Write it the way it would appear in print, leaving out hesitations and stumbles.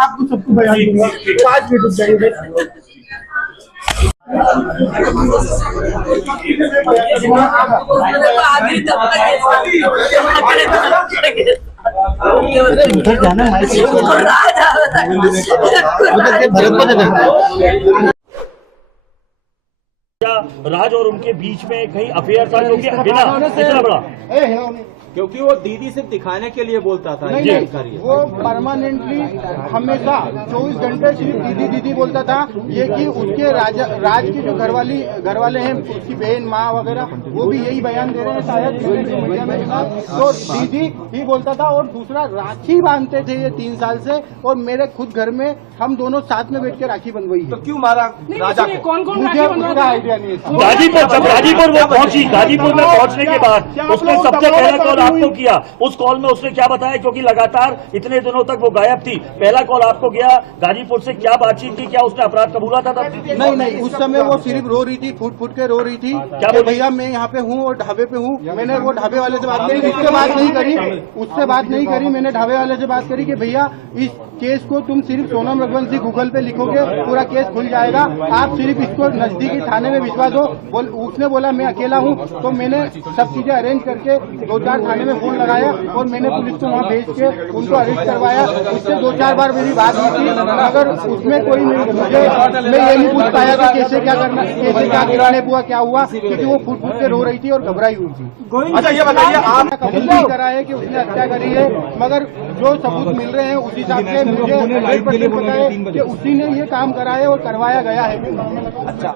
आपको सबको बयान दूंगा, 5 मिनट रुक जाइए। राज और उनके बीच में कहीं अफेयर था जो कि बिना इतना बड़ा, क्योंकि वो दीदी सिर्फ दिखाने के लिए बोलता था। नहीं, वो परमानेंटली हमेशा 24 घंटे सिर्फ दीदी दीदी बोलता था। ये कि उसके राज की जो घर वाले हैं, उसकी बहन माँ वगैरह, वो भी यही बयान दे रहे हैं शायद मीडिया में। तो दीदी ही बोलता था। और दूसरा, राखी बांधते थे ये 3 साल से, और मेरे खुद घर में हम दोनों साथ में बैठ के राखी बंधवाई। तो क्यों मारा राजा को? कौन मुझे उसका आइडिया नहीं है। गाजीपुर वो पहुंची, गाजीपुर में पहुंचने के बाद उसने सबसे पहला कॉल आपको किया। उस कॉल में उसने क्या बताया, क्योंकि लगातार इतने दिनों तक वो गायब थी, पहला कॉल आपको गया। गाजीपुर से क्या बातचीत थी, क्या उसने अपराध कबूला था? नहीं, उस समय वो सिर्फ रो रही थी, फूट के रो रही थी। क्या भैया मैं यहाँ पे हूँ और ढाबे पे हूँ। मैंने वो ढाबे वाले से बात करी, उससे बात नहीं करी। मैंने ढाबे वाले से बात करी कि भैया इस केस को तुम सिर्फ सोनम रघुवंशी गूगल पे लिखोगे, पूरा केस खुल जाएगा, आप सिर्फ इसको नजदीकी थाने में भिजवा दो। उसने बोला मैं अकेला हूँ। तो मैंने सब चीजें अरेंज करके 2-4 थाने में फोन लगाया और मैंने पुलिस को वहाँ भेज के उनको अरेस्ट करवाया। उससे 2-4 बार मेरी बात हुई थी, मगर उसमें कोई मैं ये नहीं पूछ पाया कि कैसे क्या करना, कैसे क्या गिराने हुआ, क्या हुआ, क्योंकि वो फूट के रो रही थी और घबराई हुई थी। अच्छा ये बताइए, आप कबूल नहीं करा है कि उसने हत्या करी है, मगर जो सबूत मिल रहे हैं उस हिसाब से मुझे 100% पता है कि उसी ने ये काम करा है और करवाया गया है। अच्छा।